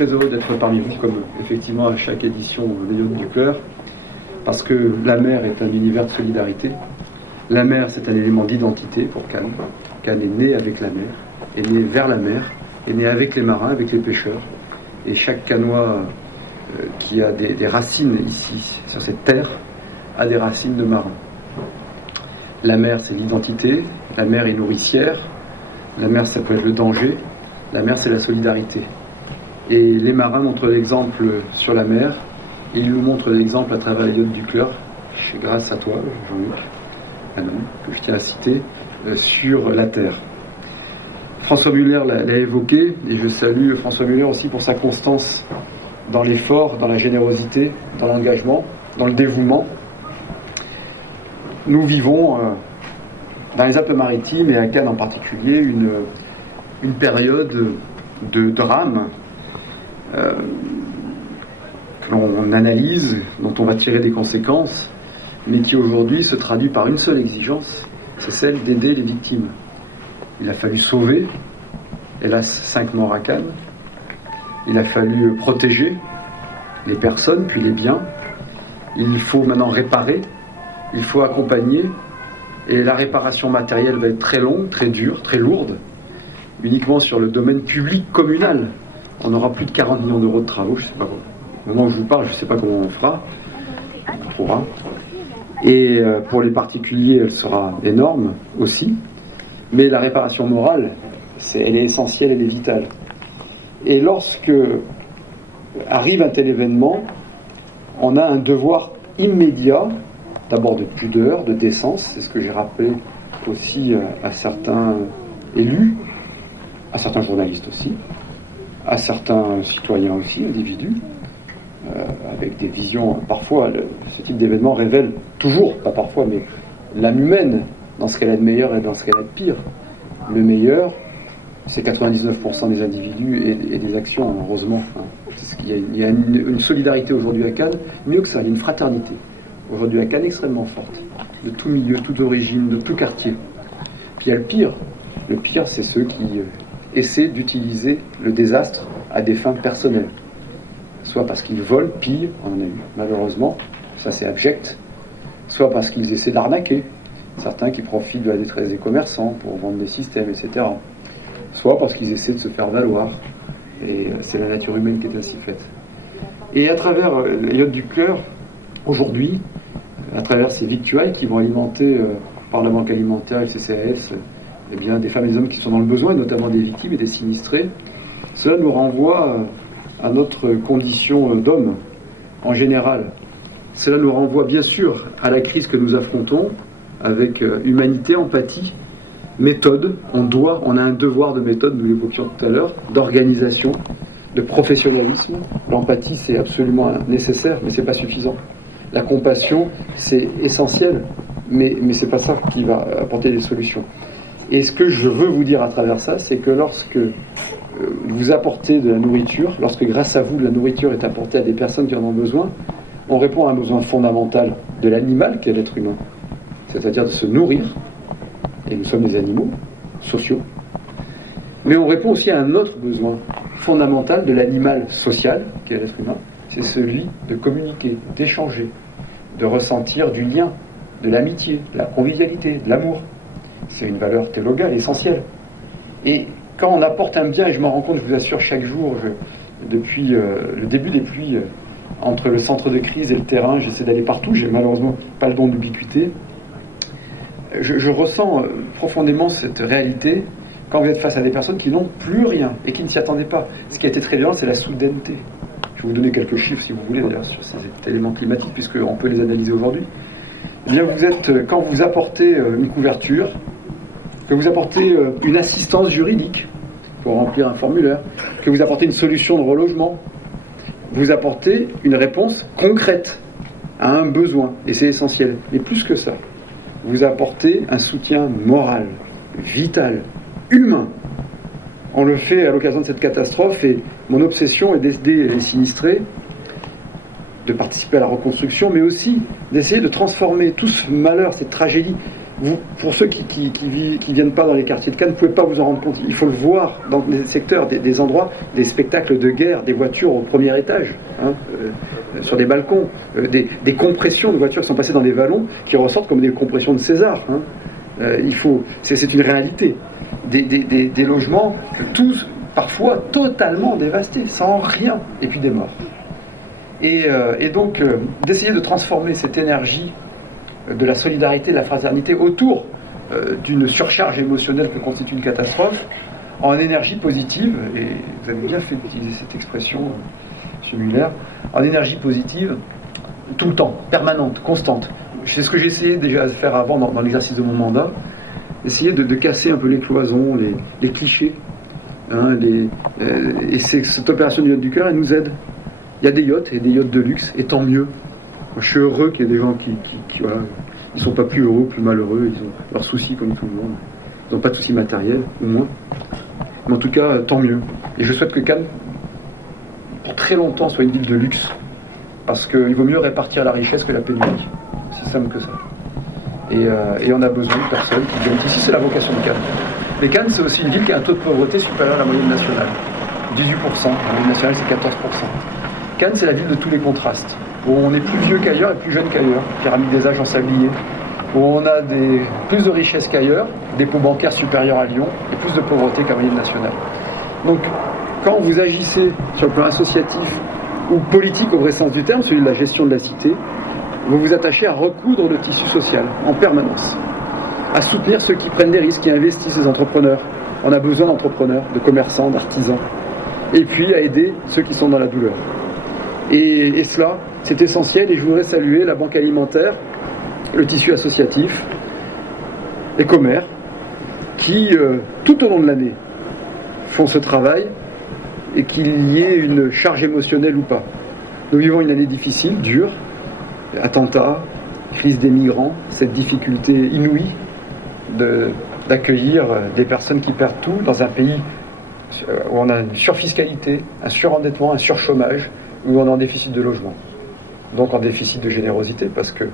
très heureux d'être parmi vous, comme effectivement à chaque édition des Yachts du Cœur, parce que la mer est un univers de solidarité. La mer, c'est un élément d'identité pour Cannes. Cannes est né avec la mer, est né vers la mer, est né avec les marins, avec les pêcheurs. Et chaque Cannois qui a des racines ici, sur cette terre, a des racines de marins. La mer, c'est l'identité. La mer est nourricière. La mer, ça peut être le danger. La mer, c'est la solidarité. Et les marins montrent l'exemple sur la mer. Et ils nous montrent l'exemple à travers les Yachts du Cœur, grâce à toi, Jean-Luc, un homme que je tiens à citer, sur la terre. François Muller l'a évoqué, et je salue François Muller aussi pour sa constance dans l'effort, dans la générosité, dans l'engagement, dans le dévouement. Nous vivons, dans les Alpes-Maritimes et à Cannes en particulier, une période de drame que l'on analyse, dont on va tirer des conséquences, mais qui aujourd'hui se traduit par une seule exigence, c'est celle d'aider les victimes. Il a fallu sauver, hélas, 5 morts à Cannes. Il a fallu protéger les personnes, puis les biens. Il faut maintenant réparer, il faut accompagner, et la réparation matérielle va être très longue, très dure, très lourde, uniquement sur le domaine public communal. On aura plus de 40 millions d'euros de travaux, je ne sais pas, au moment où je vous parle, je ne sais pas comment on fera, on pourra. Et pour les particuliers, elle sera énorme aussi. Mais la réparation morale, elle est essentielle, elle est vitale. Et lorsque arrive un tel événement, on a un devoir immédiat, d'abord de pudeur, de décence, c'est ce que j'ai rappelé aussi à certains élus, à certains journalistes aussi, à certains citoyens aussi, individus, avec des visions, parfois, ce type d'événement révèle toujours, pas parfois, mais l'âme humaine, dans ce qu'elle a de meilleur et dans ce qu'elle a de pire. Le meilleur, c'est 99% des individus et des actions, heureusement. Il y a une solidarité aujourd'hui à Cannes, mieux que ça, il y a une fraternité. Aujourd'hui à Cannes extrêmement forte, de tout milieu, toute origine, de tout quartier. Puis il y a le pire. Le pire, c'est ceux qui essaient d'utiliser le désastre à des fins personnelles. Soit parce qu'ils volent, pillent, on en a eu malheureusement, ça c'est abject, soit parce qu'ils essaient d'arnaquer, certains qui profitent de la détresse des commerçants pour vendre des systèmes, etc. Soit parce qu'ils essaient de se faire valoir, et c'est la nature humaine qui est ainsi faite. Et à travers les Yachts du Cœur, aujourd'hui, à travers ces victuailles qui vont alimenter par la Banque alimentaire et le CCAS, eh bien, des femmes et des hommes qui sont dans le besoin, et notamment des victimes et des sinistrés, cela nous renvoie à notre condition d'homme en général. Cela nous renvoie bien sûr à la crise que nous affrontons avec humanité, empathie, méthode. On a un devoir de méthode, nous l'évoquions tout à l'heure, d'organisation, de professionnalisme. L'empathie, c'est absolument nécessaire, mais c'est pas suffisant. La compassion, c'est essentiel, mais c'est pas ça qui va apporter des solutions. Et ce que je veux vous dire à travers ça, c'est que lorsque vous apportez de la nourriture, lorsque grâce à vous la nourriture est apportée à des personnes qui en ont besoin, on répond à un besoin fondamental de l'animal qu'est l'être humain, c'est-à-dire de se nourrir, et nous sommes des animaux sociaux, mais on répond aussi à un autre besoin fondamental de l'animal social qu'est l'être humain, c'est celui de communiquer, d'échanger, de ressentir du lien, de l'amitié, de la convivialité, de l'amour. C'est une valeur théologale essentielle. Et quand on apporte un bien, et je m'en rends compte, je vous assure, chaque jour, depuis le début des pluies, entre le centre de crise et le terrain, j'essaie d'aller partout, j'ai malheureusement pas le don d'ubiquité. Je ressens profondément cette réalité quand vous êtes face à des personnes qui n'ont plus rien et qui ne s'y attendaient pas. Ce qui a été très violent, c'est la soudaineté. Je vais vous donner quelques chiffres, si vous voulez, d'ailleurs, sur ces éléments climatiques, puisqu'on peut les analyser aujourd'hui. Eh bien, quand vous apportez une couverture, que vous apportez une assistance juridique pour remplir un formulaire, que vous apportez une solution de relogement, vous apportez une réponse concrète à un besoin, et c'est essentiel. Mais plus que ça, vous apportez un soutien moral, vital, humain. On le fait à l'occasion de cette catastrophe, et mon obsession est d'aider les sinistrés, de participer à la reconstruction, mais aussi d'essayer de transformer tout ce malheur, cette tragédie, pour ceux qui viennent pas dans les quartiers de Cannes, vous ne pouvez pas vous en rendre compte. Il faut le voir dans des secteurs, des endroits, des spectacles de guerre, des voitures au premier étage, sur des balcons, des compressions de voitures qui sont passées dans des vallons qui ressortent comme des compressions de César. C'est une réalité. Des logements, tous parfois totalement dévastés, sans rien, et puis des morts. Et donc, d'essayer de transformer cette énergie de la solidarité, de la fraternité autour d'une surcharge émotionnelle que constitue une catastrophe en énergie positive, et vous avez bien fait d'utiliser cette expression, M. Muller, en énergie positive tout le temps, permanente, constante. C'est ce que j'ai essayé déjà de faire avant dans l'exercice de mon mandat, essayer de casser un peu les cloisons, les clichés, et cette opération du yacht du cœur, elle nous aide. Il y a des yachts et des yachts de luxe, et tant mieux. Moi, je suis heureux qu'il y ait des gens qui voilà, ils sont pas plus heureux, plus malheureux, ils ont leurs soucis comme tout le monde. Ils n'ont pas de soucis matériels, ou moins. Mais en tout cas, tant mieux. Et je souhaite que Cannes, pour très longtemps, soit une ville de luxe. Parce qu'il vaut mieux répartir la richesse que la pénurie. C'est simple que ça. Et on a besoin de personnes qui viennent ici, c'est la vocation de Cannes. Mais Cannes, c'est aussi une ville qui a un taux de pauvreté supérieur à la moyenne nationale. 18%, la moyenne nationale c'est 14%. Cannes, c'est la ville de tous les contrastes, où on est plus vieux qu'ailleurs et plus jeune qu'ailleurs, pyramide des âges en sablier, où on a plus de richesses qu'ailleurs, dépôts bancaires supérieurs à Lyon, et plus de pauvreté qu'à moyenne nationale. Donc, quand vous agissez sur le plan associatif ou politique au vrai sens du terme, celui de la gestion de la cité, vous vous attachez à recoudre le tissu social en permanence, à soutenir ceux qui prennent des risques, qui investissent, les entrepreneurs. On a besoin d'entrepreneurs, de commerçants, d'artisans. Et puis à aider ceux qui sont dans la douleur. Et cela, c'est essentiel, et je voudrais saluer la Banque alimentaire, le tissu associatif, les commères, qui, tout au long de l'année, font ce travail, et qu'il y ait une charge émotionnelle ou pas. Nous vivons une année difficile, dure, attentats, crise des migrants, cette difficulté inouïe d'accueillir des personnes qui perdent tout dans un pays où on a une surfiscalité, un surendettement, un surchômage, où on est en déficit de logement. Donc en déficit de générosité, parce que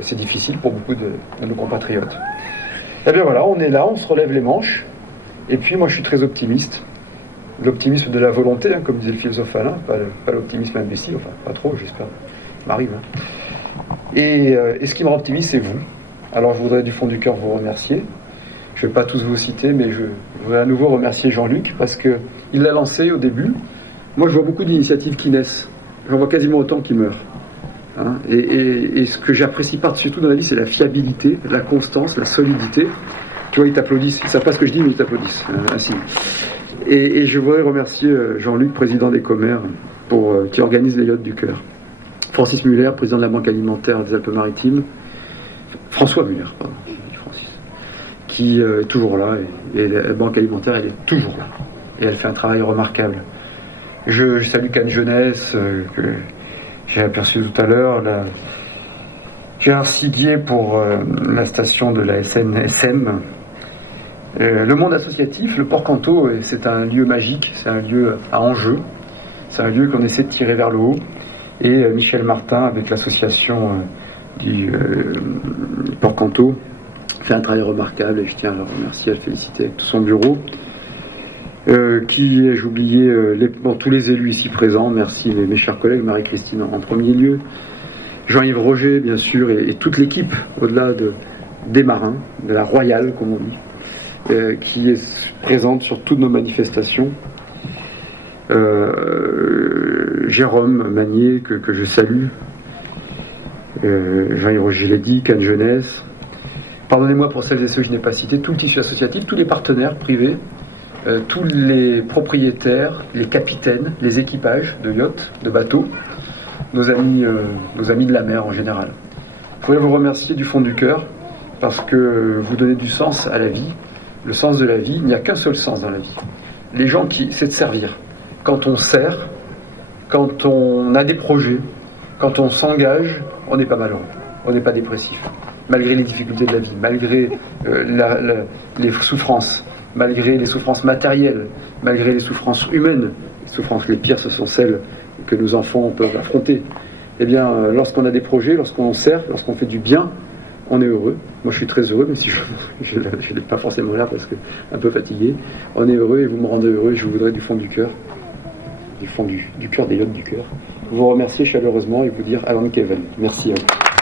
c'est difficile pour beaucoup de nos compatriotes. Et bien voilà, on est là, on se relève les manches, et puis moi je suis très optimiste. L'optimisme de la volonté, comme disait le philosophe Alain, pas l'optimisme imbécile, enfin pas trop, j'espère, ça m'arrive. Et ce qui me rend optimiste, c'est vous. Alors je voudrais du fond du cœur vous remercier. Je ne vais pas tous vous citer, mais je voudrais à nouveau remercier Jean-Luc, parce qu'il l'a lancé au début. Moi je vois beaucoup d'initiatives qui naissent. J'en vois quasiment autant qui meurent. Et ce que j'apprécie par-dessus tout dans la vie, c'est la fiabilité, la constance, la solidité. Tu vois, ils t'applaudissent. Ils ne savent pas ce que je dis, mais ils t'applaudissent. Ainsi. Et je voudrais remercier Jean-Luc, président des Commères, qui organise les yachts du cœur. Francis Muller, président de la Banque alimentaire des Alpes-Maritimes. François Muller, pardon, Francis, qui est toujours là. Et la Banque alimentaire, elle est toujours là. Et elle fait un travail remarquable. Je salue Cannes Jeunesse, que j'ai aperçu tout à l'heure. Gérard Siguier pour la station de la SNSM. Le monde associatif, le Port Canto, c'est un lieu magique, c'est un lieu à enjeu, c'est un lieu qu'on essaie de tirer vers le haut. Et Michel Martin, avec l'association du Port Canto, fait un travail remarquable, et je tiens à le remercier, à le féliciter avec tout son bureau. J'ai oublié tous les élus ici présents, merci mes chers collègues, Marie-Christine en premier lieu, Jean-Yves Roger bien sûr, et toute l'équipe, au-delà des marins, de la Royale comme on dit, qui est présente sur toutes nos manifestations. Jérôme Magnier que je salue, Jean-Yves Roger, je l'ai dit, Cannes Jeunesse, pardonnez-moi pour celles et ceux que je n'ai pas cités, tout le tissu associatif, tous les partenaires privés, tous les propriétaires, les capitaines, les équipages de yachts, de bateaux, nos amis de la mer en général. Je voudrais vous remercier du fond du cœur, parce que vous donnez du sens à la vie. Le sens de la vie, il n'y a qu'un seul sens dans la vie. Les gens c'est de servir. Quand on sert, quand on a des projets, quand on s'engage, on n'est pas malheureux, on n'est pas dépressif. Malgré les difficultés de la vie, malgré les souffrances, malgré les souffrances matérielles, malgré les souffrances humaines. Les souffrances les pires, ce sont celles que nos enfants peuvent affronter. Eh bien, lorsqu'on a des projets, lorsqu'on sert, lorsqu'on fait du bien, on est heureux. Moi je suis très heureux, même si je n'ai pas forcément l'air parce que un peu fatigué. On est heureux et vous me rendez heureux et je vous voudrais du fond du cœur, du fond du cœur, des lottes du cœur, vous remercier chaleureusement et vous dire Alan Kevin. Merci à vous.